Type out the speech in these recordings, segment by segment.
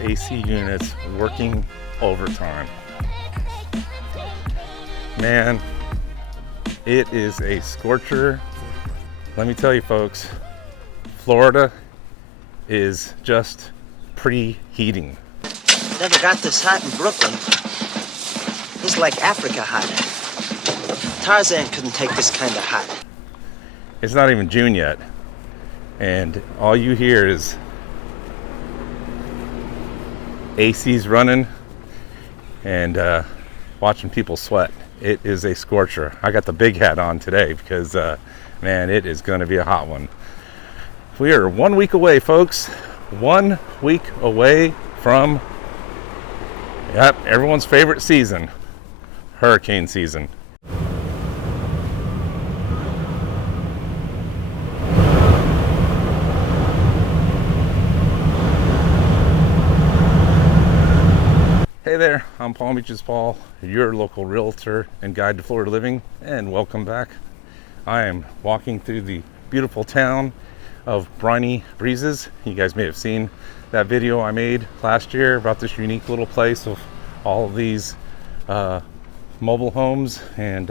AC units working overtime. Man, it is a scorcher. Let me tell you folks, Florida is just preheating. Never got this hot in Brooklyn. It's like Africa hot. Tarzan couldn't take this kind of hot. It's not even June yet, and all you hear is AC's running and watching people sweat. It is a scorcher. I got the big hat on today because man, it is going to be a hot one. We are 1 week away, folks. 1 week away from everyone's favorite season, hurricane season. Hey there, I'm Palm Beach's Paul, your local realtor and guide to Florida living, and welcome back. I am walking through the beautiful town of Briny Breezes. You guys may have seen that video I made last year about this unique little place of all of these mobile homes, and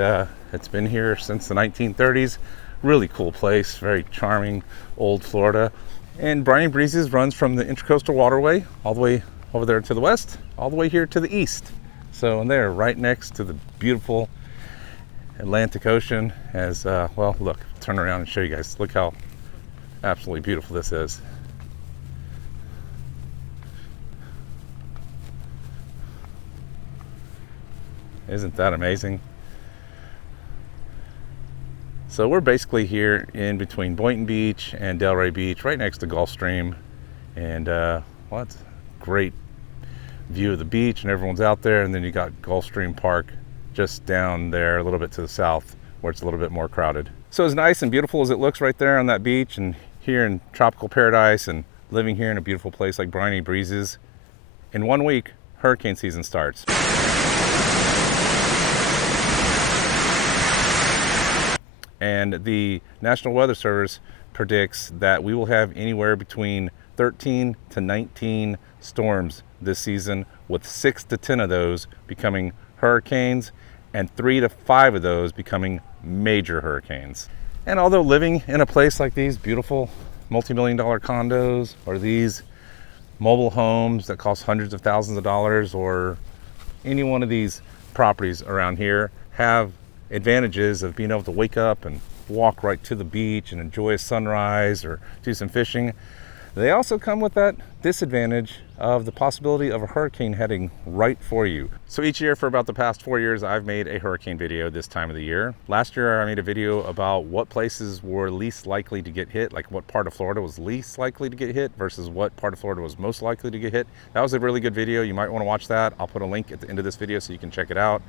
it's been here since the 1930s. Really cool place, very charming old Florida. And Briny Breezes runs from the Intracoastal Waterway all the way over there to the west, all the way here to the east. So, and they're right next to the beautiful Atlantic Ocean. As well, look, turn around and show you guys. Look how absolutely beautiful this is. Isn't that amazing? So we're basically here in between Boynton Beach and Delray Beach, right next to Gulfstream, and well, it's great view of the beach and everyone's out there. And then you got Gulfstream Park just down there a little bit to the south where it's a little bit more crowded. So as nice and beautiful as it looks right there on that beach and here in tropical paradise and living here in a beautiful place like Briny Breezes, in 1 week hurricane season starts. And the National Weather Service predicts that we will have anywhere between 13 to 19 storms this season, with 6 to 10 of those becoming hurricanes and 3 to 5 of those becoming major hurricanes. And although living in a place like these beautiful multi-million-dollar condos or these mobile homes that cost hundreds of thousands of dollars, or any one of these properties around here have advantages of being able to wake up and walk right to the beach and enjoy a sunrise or do some fishing, they also come with that disadvantage of the possibility of a hurricane heading right for you. So each year for about the past 4 years, I've made a hurricane video this time of the year. Last year, I made a video about what places were least likely to get hit, like what part of Florida was least likely to get hit versus what part of Florida was most likely to get hit. That was a really good video. You might want to watch that. I'll put a link at the end of this video so you can check it out.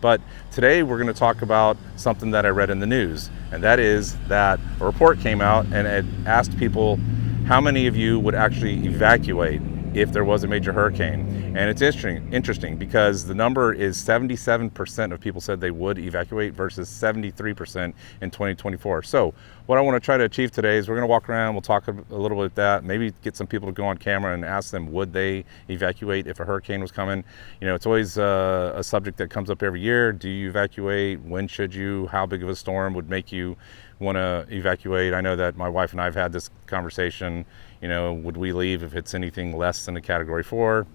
But today we're going to talk about something that I read in the news, and that is that a report came out and it asked people, how many of you would actually evacuate if there was a major hurricane? And it's interesting because the number is 77% of people said they would evacuate versus 73% in 2024. So what I want to try to achieve today is we're going to walk around, we'll talk a little bit about that, maybe get some people to go on camera and ask them, would they evacuate if a hurricane was coming? You know, it's always a subject that comes up every year. Do you evacuate? When should you? How big of a storm would make you want to evacuate? I know that my wife and I have had this conversation. You know, would we leave if it's anything less than a category 4?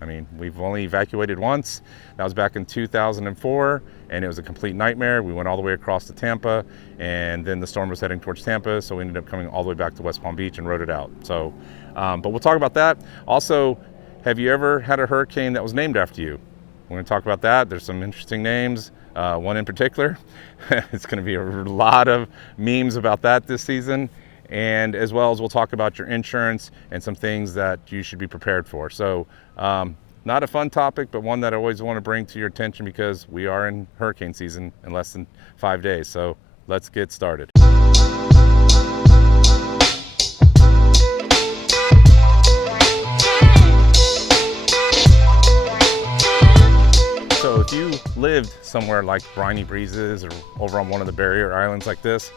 I mean, we've only evacuated once. That was back in 2004, and it was a complete nightmare. We went all the way across to Tampa, and then the storm was heading towards Tampa, so we ended up coming all the way back to West Palm Beach and rode it out. So, but we'll talk about that. Also, have you ever had a hurricane that was named after you? We're going to talk about that. There's some interesting names. One in particular. It's going to be a lot of memes about that this season. And as well as we'll talk about your insurance and some things that you should be prepared for. So not a fun topic, but one that I always want to bring to your attention because we are in hurricane season in less than 5 days. So let's get started. So if you lived somewhere like Briny Breezes or over on one of the barrier islands like this,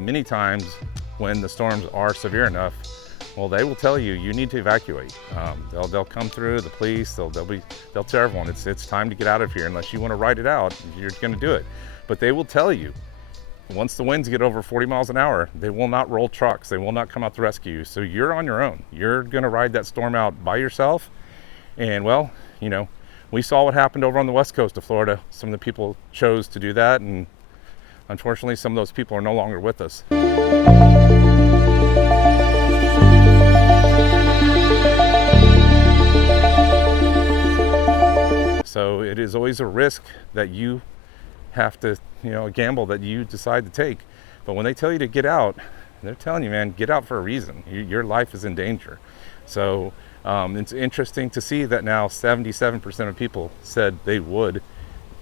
many times when the storms are severe enough, well, they will tell you need to evacuate. They'll come through, the police, they'll tell everyone it's time to get out of here. Unless you want to ride it out, you're going to do it. But they will tell you, once the winds get over 40 miles an hour, they will not roll trucks. They will not come out to rescue you. So you're on your own. You're going to ride that storm out by yourself. And well, you know, we saw what happened over on the west coast of Florida. Some of the people chose to do that, and unfortunately, some of those people are no longer with us. So it is always a risk that you have to, you know, a gamble that you decide to take. But when they tell you to get out, they're telling you, man, get out for a reason. Your life is in danger. So it's interesting to see that now 77% of people said they would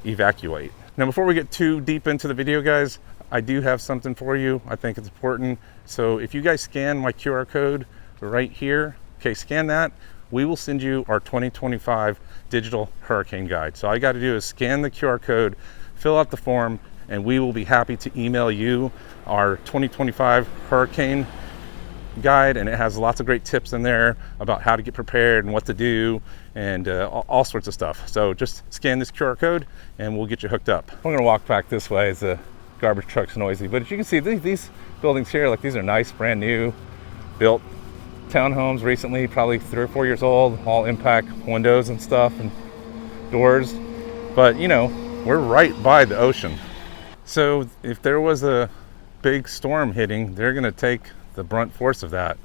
evacuate. Now, before we get too deep into the video, guys, I do have something for you. I think it's important. So if you guys scan my QR code right here, okay, scan that, we will send you our 2025 digital hurricane guide. So all you got to do is scan the QR code, fill out the form, and we will be happy to email you our 2025 hurricane guide. And it has lots of great tips in there about how to get prepared and what to do, and all sorts of stuff. So just scan this QR code and we'll get you hooked up. I'm gonna walk back this way as the garbage truck's noisy, but as you can see, these buildings here, like, these are nice, brand new, built townhomes recently, probably 3 or 4 years old, all impact windows and stuff and doors. But you know, we're right by the ocean. So if there was a big storm hitting, they're gonna take the brunt force of that.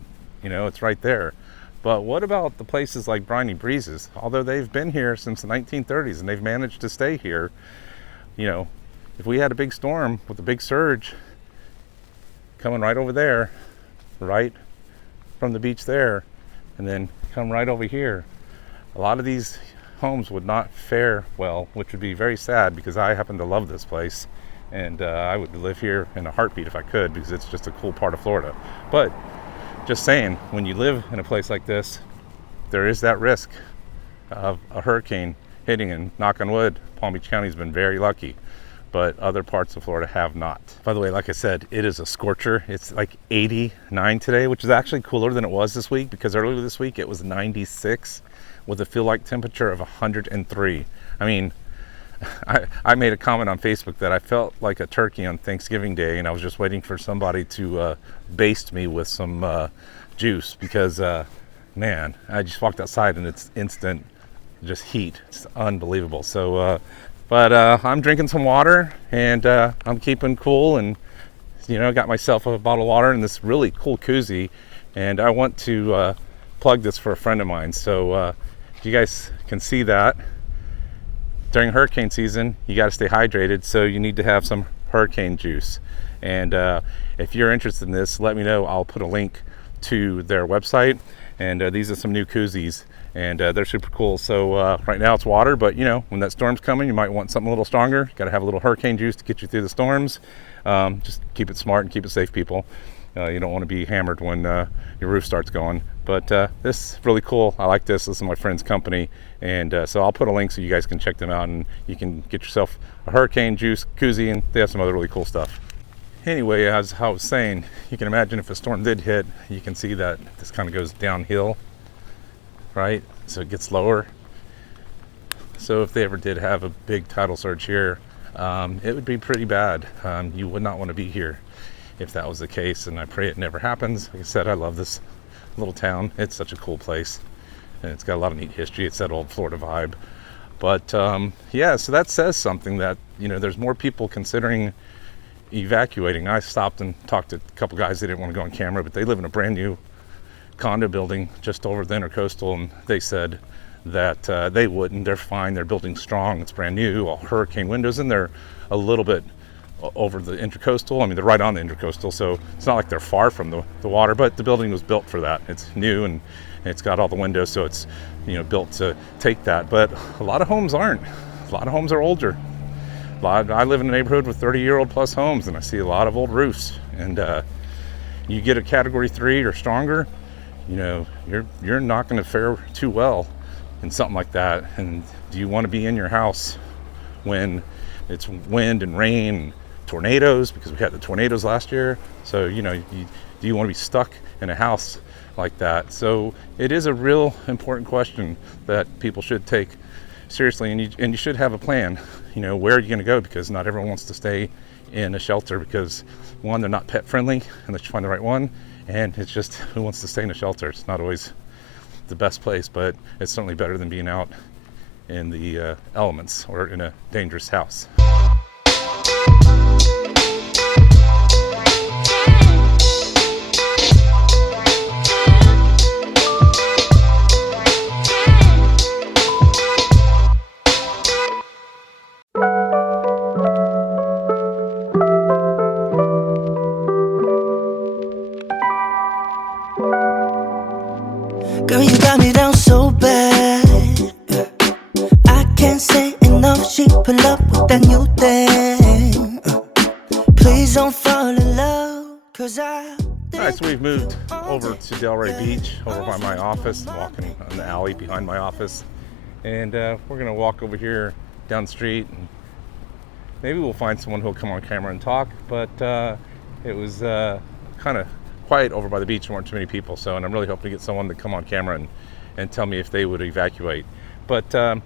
You know, it's right there. But what about the places like Briny Breezes? Although they've been here since the 1930s and they've managed to stay here, you know, if we had a big storm with a big surge coming right over there, right from the beach there, and then come right over here, a lot of these homes would not fare well, which would be very sad, because I happen to love this place, and I would live here in a heartbeat if I could, because it's just a cool part of Florida. But just saying, when you live in a place like this, there is that risk of a hurricane hitting, and knock on wood, Palm Beach County has been very lucky, but other parts of Florida have not. By the way, like I said, it is a scorcher. It's like 89 today, which is actually cooler than it was this week, because earlier this week it was 96 with a feel-like temperature of 103. I mean, I made a comment on Facebook that I felt like a turkey on Thanksgiving Day, and I was just waiting for somebody to baste me with some juice, because man, I just walked outside and it's instant just heat. It's unbelievable. So but I'm drinking some water, and I'm keeping cool, and you know, got myself a bottle of water and this really cool koozie, and I want to plug this for a friend of mine. So you guys can see that during hurricane season, you got to stay hydrated, so you need to have some hurricane juice. And if you're interested in this, let me know. I'll put a link to their website, and these are some new koozies, and they're super cool. So right now it's water, but you know, when that storm's coming, you might want something a little stronger. You got to have a little hurricane juice to get you through the storms. Just keep it smart and keep it safe, people. You don't want to be hammered when your roof starts going. But this is really cool. I like this. This is my friend's company, and so I'll put a link so you guys can check them out, and you can get yourself a hurricane juice koozie, and they have some other really cool stuff. Anyway, as I was saying, you can imagine if a storm did hit, you can see that this kind of goes downhill, right? So it gets lower. So if they ever did have a big tidal surge here, it would be pretty bad. You would not want to be here if that was the case, and I pray it never happens. Like I said, I love this little town. It's such a cool place, and it's got a lot of neat history. It's that old Florida vibe. But yeah, so that says something, that you know, there's more people considering evacuating. I stopped and talked to a couple guys. They didn't want to go on camera, but they live in a brand new condo building just over the Intercoastal, and they said that they wouldn't. They're fine. Their building's strong. It's brand new, all hurricane windows, and they're a little bit over the Intercoastal. I mean, they're right on the Intercoastal, so it's not like they're far from the water, but the building was built for that. It's new, and it's got all the windows, so it's, you know, built to take that. But a lot of homes aren't. A lot of homes are older. I live in a neighborhood with 30-year-old plus homes, and I see a lot of old roofs. And you get a category 3 or stronger, you know, you're not going to fare too well in something like that. And do you want to be in your house when it's wind and rain and tornadoes? Because we had the tornadoes last year. So, you know, do you want to be stuck in a house like that. So it is a real important question that people should take seriously, and you should have a plan. You know, where are you going to go? Because not everyone wants to stay in a shelter because, one, they're not pet friendly, and they should find the right one. And it's just, who wants to stay in a shelter? It's not always the best place, but it's certainly better than being out in the elements or in a dangerous house. Girl, you got me down so bad. I can't say enough. She pull up with that new thing. Please don't fall in love, 'cause I. Alright, so we've moved over to Delray Beach, over by my office. I'm walking on the alley behind my office. And we're gonna walk over here down the street, and maybe we'll find someone who'll come on camera and talk, but it was kind of quiet over by the beach. There weren't too many people, and I'm really hoping to get someone to come on camera and tell me if they would evacuate. But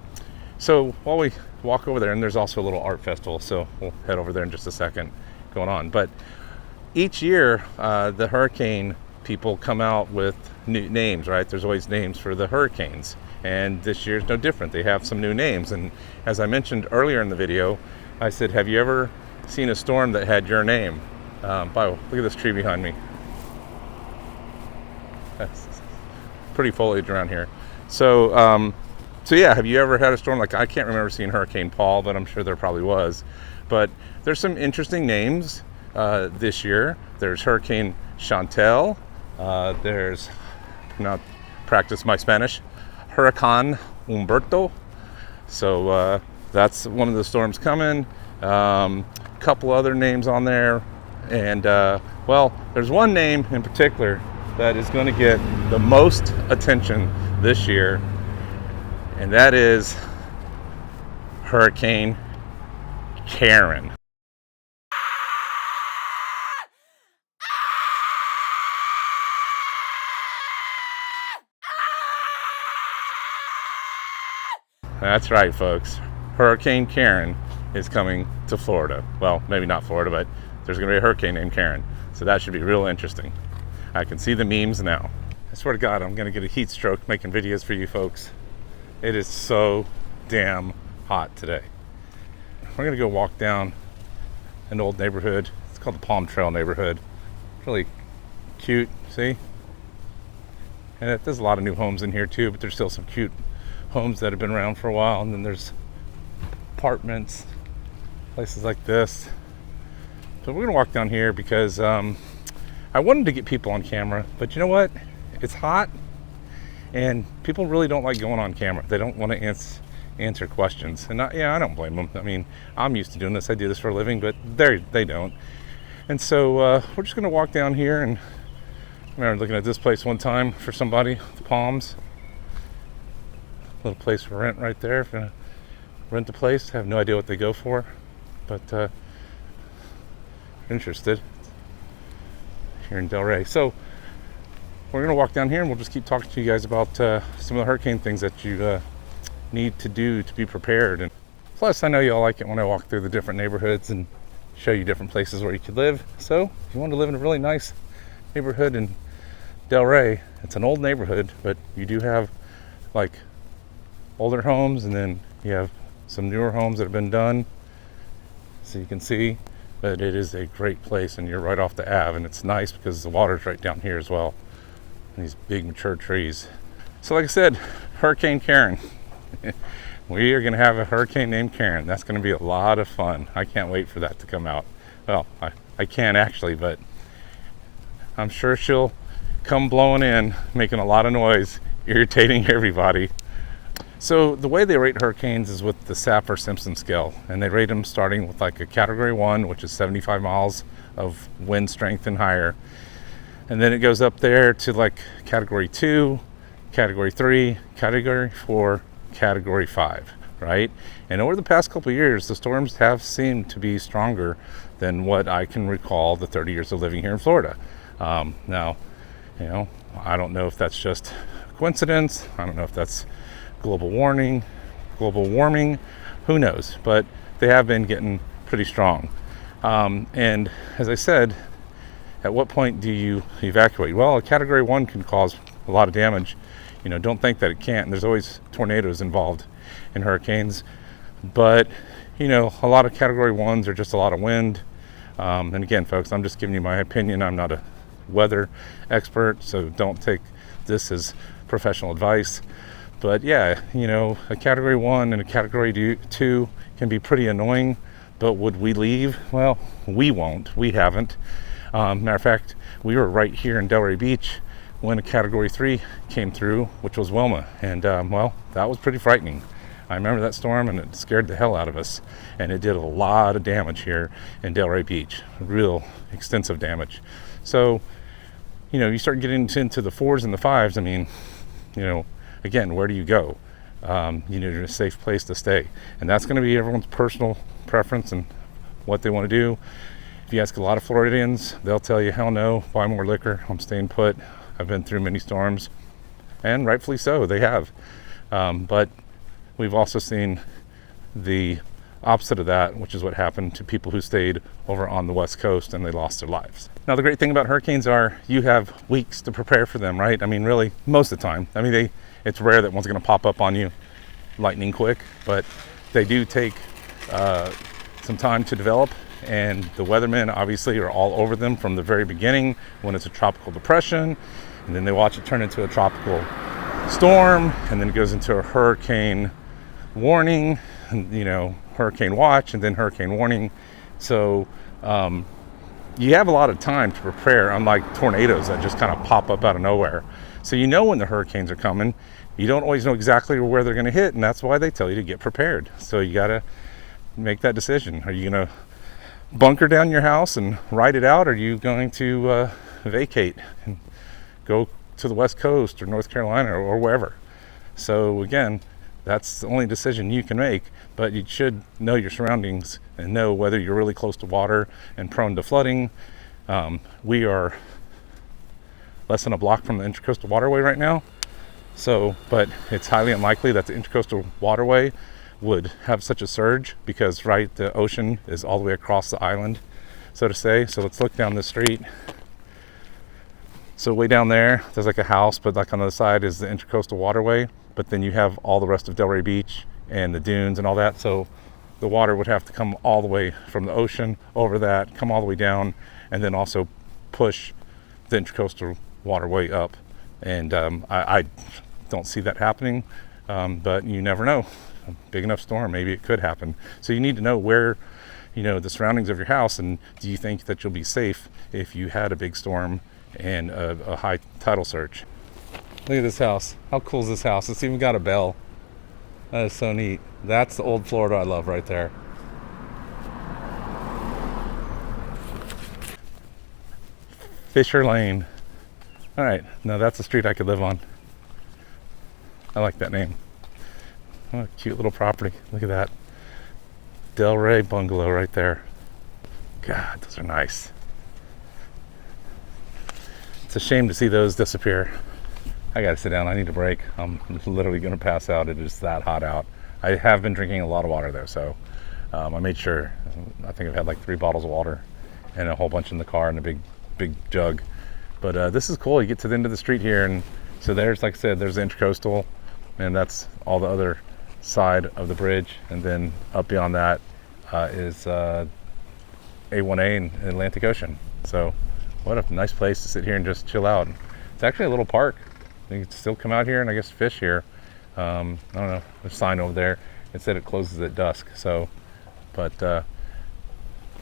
so while we walk over there, and there's also a little art festival, so we'll head over there in just a second going on. But each year, the hurricane people come out with new names, right? There's always names for the hurricanes, and this year's no different. They have some new names, and as I mentioned earlier in the video, I said, have you ever seen a storm that had your name? Look at this tree behind me. That's pretty foliage around here. So yeah, have you ever had a storm? Like, I can't remember seeing Hurricane Paul, but I'm sure there probably was. But there's some interesting names this year. There's Hurricane Chantel. There's, not practice my Spanish, Huracan Humberto. So that's one of the storms coming. Couple other names on there. And well, there's one name in particular that is going to get the most attention this year, and that is Hurricane Karen. That's right, folks. Hurricane Karen is coming to Florida. Well, maybe not Florida, but there's going to be a hurricane named Karen. So that should be real interesting. I can see the memes now. I swear to God, I'm going to get a heat stroke making videos for you folks. It is so damn hot today. We're going to go walk down an old neighborhood. It's called the Palm Trail neighborhood. Really cute, see? And there's a lot of new homes in here too, but there's still some cute homes that have been around for a while. And then there's apartments, places like this. So we're gonna walk down here because I wanted to get people on camera, but you know what? It's hot, and people really don't like going on camera. They don't want to answer questions, and I don't blame them. I mean, I'm used to doing this. I do this for a living, but they don't. And so we're just gonna walk down here, and I remember looking at this place one time for somebody, the Palms. Little place for rent right there. If you're gonna rent the place, I have no idea what they go for, but interested here in Delray. So we're going to walk down here, and we'll just keep talking to you guys about some of the hurricane things that you need to do to be prepared. And plus, I know you all like it when I walk through the different neighborhoods and show you different places where you could live. So if you want to live in a really nice neighborhood in Delray, it's an old neighborhood, but you do have like older homes, and then you have some newer homes that have been done, so you can see. But it is a great place, and you're right off the Ave, and it's nice because the water's right down here as well. And these big mature trees. So like I said, Hurricane Karen. We are going to have a hurricane named Karen. That's going to be a lot of fun. I can't wait for that to come out. Well, I can actually, but I'm sure she'll come blowing in, making a lot of noise, irritating everybody. So the way they rate hurricanes is with the Saffir-Simpson scale, and they rate them starting with like a category 1, which is 75 miles of wind strength and higher. And then it goes up there to like category 2, category 3, category 4, category 5, right? And over the past couple of years, the storms have seemed to be stronger than what I can recall the 30 years of living here in Florida. Now, you know, I don't know if that's just coincidence. I don't know if that's global warming, who knows? But they have been getting pretty strong. And as I said, at what point do you evacuate? Well, a Category 1 can cause a lot of damage. Don't think that it can't. And there's always tornadoes involved in hurricanes. But, a lot of Category 1s are just a lot of wind. And again, folks, I'm just giving you my opinion. I'm not a weather expert, so don't take this as professional advice. But yeah, a Category 1 and a Category 2 can be pretty annoying. But would we leave? Well, we won't. We haven't. Matter of fact, we were right here in Delray Beach when a Category 3 came through, which was Wilma. And well, that was pretty frightening. I remember that storm, and it scared the hell out of us. And it did a lot of damage here in Delray Beach, real extensive damage. So, you start getting into the 4s and the 5s. I mean, again, where do you go? You need a safe place to stay. And that's going to be everyone's personal preference and what they want to do. If you ask a lot of Floridians, they'll tell you, hell no, buy more liquor. I'm staying put. I've been through many storms. And rightfully so, they have. But we've also seen the opposite of that, which is what happened to people who stayed over on the West Coast and they lost their lives. Now, the great thing about hurricanes are you have weeks to prepare for them, right? I mean, really, most of the time. I mean, it's rare that one's going to pop up on you lightning quick, but they do take some time to develop. And the weathermen obviously are all over them from the very beginning when it's a tropical depression, and then they watch it turn into a tropical storm, and then it goes into a hurricane warning, and, hurricane watch, and then hurricane warning. So you have a lot of time to prepare, unlike tornadoes that just kind of pop up out of nowhere. So when the hurricanes are coming. You don't always know exactly where they're going to hit, and that's why they tell you to get prepared. So you got to make that decision. Are you going to bunker down your house and ride it out? Or are you going to vacate and go to the West Coast or North Carolina or wherever? So again, that's the only decision you can make, but you should know your surroundings and know whether you're really close to water and prone to flooding. We are less than a block from the Intracoastal Waterway right now. So, but it's highly unlikely that the Intracoastal Waterway would have such a surge because, the ocean is all the way across the island, so to say. So let's look down the street. So way down there, there's like a house, but like on the other side is the Intracoastal Waterway. But then you have all the rest of Delray Beach and the dunes and all that. So the water would have to come all the way from the ocean over that, come all the way down, and then also push the Intracoastal Waterway up. And I don't see that happening, but you never know. A big enough storm, maybe it could happen. So you need to know where, the surroundings of your house, and do you think that you'll be safe if you had a big storm and a high tidal surge. Look at this house. How cool is this house? It's even got a bell. That is so neat. That's the old Florida I love right there. Fisher Lane. All right, now that's a street I could live on. I like that name. Oh, cute little property. Look at that. Delray bungalow right there. God, those are nice. It's a shame to see those disappear. I gotta sit down. I need a break. I'm literally gonna pass out. It is that hot out. I have been drinking a lot of water though, so I made sure. I think I've had like 3 bottles of water and a whole bunch in the car and a big jug. But this is cool. You get to the end of the street here, and so there's, like I said, there's the Intracoastal, and that's all the other side of the bridge. And then up beyond that is A1A and Atlantic Ocean. So what a nice place to sit here and just chill out. It's actually a little park. You can still come out here and I guess fish here. I don't know, there's a sign over there. It said it closes at dusk. So, but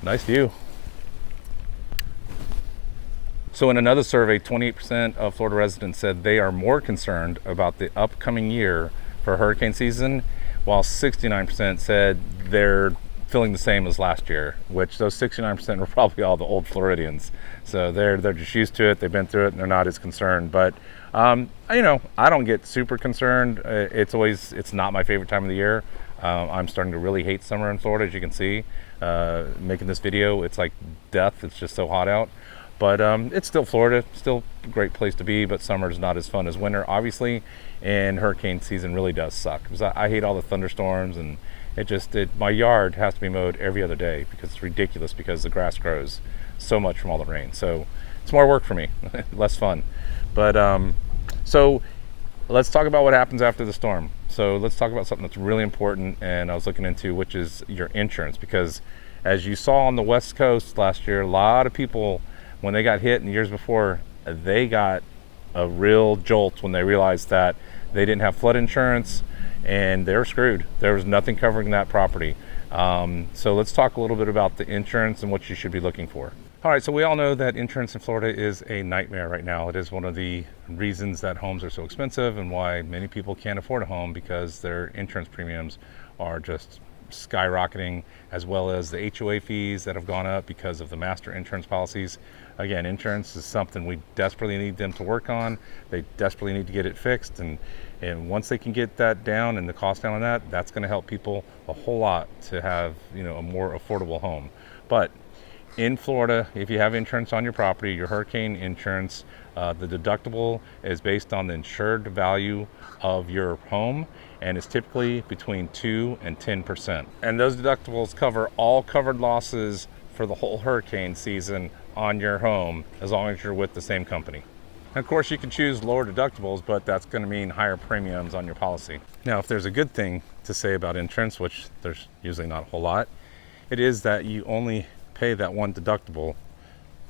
nice view. So in another survey, 28% of Florida residents said they are more concerned about the upcoming year for hurricane season, while 69% said they're feeling the same as last year, which those 69% were probably all the old Floridians. So they're just used to it, they've been through it, and they're not as concerned. But I don't get super concerned. It's not my favorite time of the year. I'm starting to really hate summer in Florida, as you can see. Making this video, it's like death. It's just so hot out. But it's still Florida, still a great place to be, but summer's not as fun as winter, obviously, and hurricane season really does suck. Because I hate all the thunderstorms, and my yard has to be mowed every other day because it's ridiculous because the grass grows so much from all the rain. So it's more work for me, less fun. But so let's talk about what happens after the storm. So let's talk about something that's really important, and I was looking into, which is your insurance, because as you saw on the West Coast last year, a lot of people, when they got hit in the years before, they got a real jolt when they realized that they didn't have flood insurance and they were screwed. There was nothing covering that property. So let's talk a little bit about the insurance and what you should be looking for. All right, so we all know that insurance in Florida is a nightmare right now. It is one of the reasons that homes are so expensive and why many people can't afford a home, because their insurance premiums are just skyrocketing, as well as the HOA fees that have gone up because of the master insurance policies. Again, insurance is something we desperately need them to work on. They desperately need to get it fixed, and once they can get that down and the cost down on that, that's going to help people a whole lot to have, a more affordable home. But in Florida, if you have insurance on your property, your hurricane insurance, the deductible is based on the insured value of your home, and it's typically between 2 and 10%. And those deductibles cover all covered losses for the whole hurricane season on your home, as long as you're with the same company. And of course, you can choose lower deductibles, but that's going to mean higher premiums on your policy. Now, if there's a good thing to say about insurance, which there's usually not a whole lot, it is that you only pay that one deductible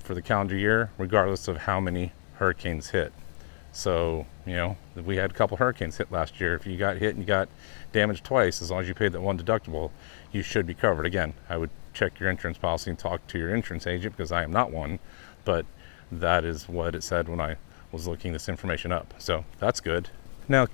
for the calendar year, regardless of how many hurricanes hit. So, we had a couple hurricanes hit last year. If you got hit and you got damaged twice, as long as you paid that one deductible, you should be covered. Again, I would check your insurance policy and talk to your insurance agent, because I am not one, but that is what it said when I was looking this information up. So that's good. Now,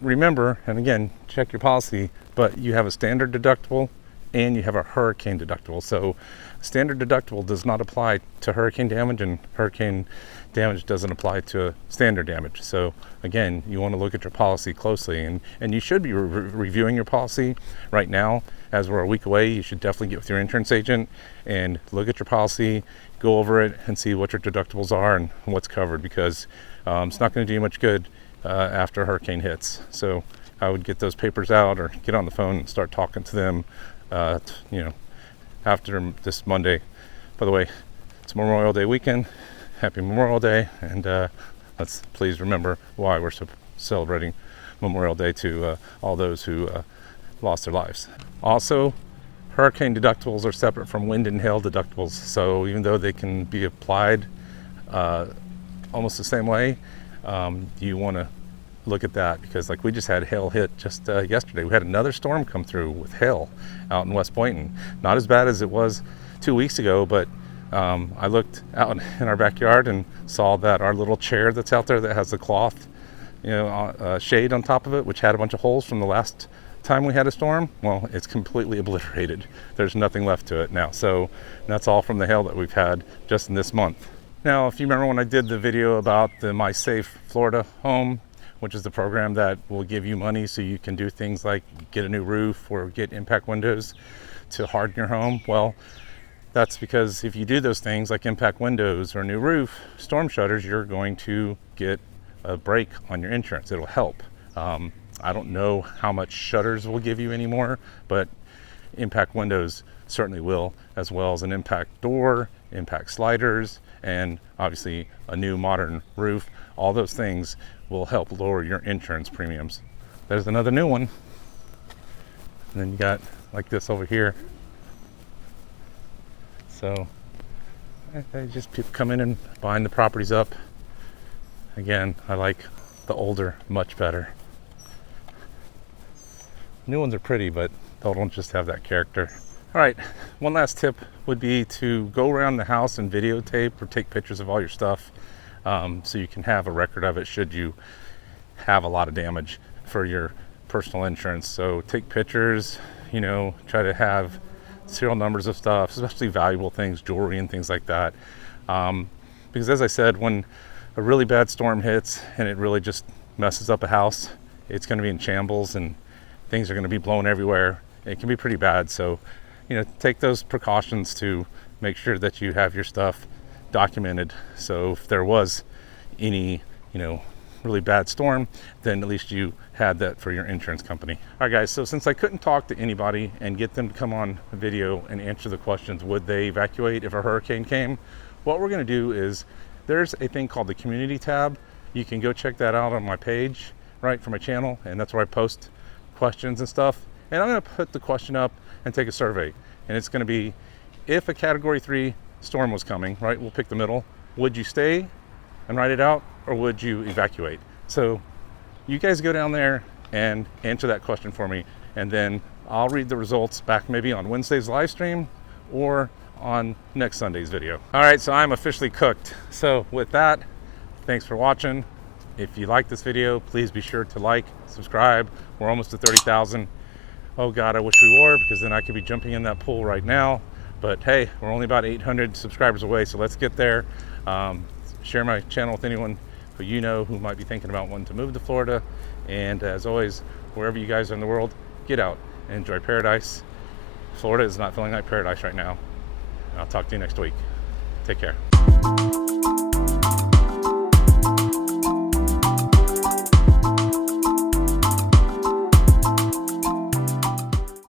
remember, and again, check your policy, but you have a standard deductible and you have a hurricane deductible. So standard deductible does not apply to hurricane damage, and hurricane damage doesn't apply to standard damage. So again, you want to look at your policy closely, and you should be reviewing your policy right now. As we're a week away, you should definitely get with your insurance agent and look at your policy, go over it, and see what your deductibles are and what's covered, because it's not going to do you much good after a hurricane hits. So I would get those papers out or get on the phone and start talking to them after this Monday. By the way, it's Memorial Day weekend. Happy Memorial Day, and let's please remember why we're celebrating Memorial Day to all those who lost their lives. Also, hurricane deductibles are separate from wind and hail deductibles, so even though they can be applied almost the same way, you want to look at that, because like we just had hail hit just yesterday. We had another storm come through with hail out in West Boynton. Not as bad as it was 2 weeks ago, but I looked out in our backyard and saw that our little chair that's out there that has the cloth shade on top of it, which had a bunch of holes from the last time we had a storm, well, it's completely obliterated. There's nothing left to it now. So that's all from the hail that we've had just in this month. Now, if you remember when I did the video about the My Safe Florida Home, which is the program that will give you money so you can do things like get a new roof or get impact windows to harden your home. Well, that's because if you do those things like impact windows or a new roof, storm shutters, you're going to get a break on your insurance. It'll help. I don't know how much shutters will give you anymore, but impact windows certainly will, as well as an impact door, impact sliders, and obviously a new modern roof. All those things will help lower your insurance premiums. There's another new one. And then you got like this over here. So just people come in and buying the properties up. Again, I like the older much better. New ones are pretty, but the old ones just have that character. All right, one last tip would be to go around the house and videotape or take pictures of all your stuff, so you can have a record of it should you have a lot of damage for your personal insurance. So take pictures, try to have serial numbers of stuff, especially valuable things, jewelry and things like that. Because as I said, when a really bad storm hits and it really just messes up a house, it's going to be in shambles and things are going to be blown everywhere. It can be pretty bad. So, take those precautions to make sure that you have your stuff documented. So if there was any, really bad storm, then at least you had that for your insurance company. All right, guys, so since I couldn't talk to anybody and get them to come on video and answer the questions, would they evacuate if a hurricane came? What we're going to do is there's a thing called the community tab. You can go check that out on my page, right, for my channel, and that's where I post questions and stuff. And I'm going to put the question up and take a survey. And it's going to be, if a category 3 storm was coming, right, we'll pick the middle, would you stay and ride it out, or would you evacuate? So you guys go down there and answer that question for me, and then I'll read the results back maybe on Wednesday's live stream or on next Sunday's video. All right, so I'm officially cooked. So with that, thanks for watching. If you like this video, please be sure to like, subscribe. We're almost to 30,000. Oh God, I wish we were, because then I could be jumping in that pool right now. But hey, we're only about 800 subscribers away, so let's get there. Share my channel with anyone who who might be thinking about wanting to move to Florida. And as always, wherever you guys are in the world, get out and enjoy paradise. Florida is not feeling like paradise right now. I'll talk to you next week. Take care.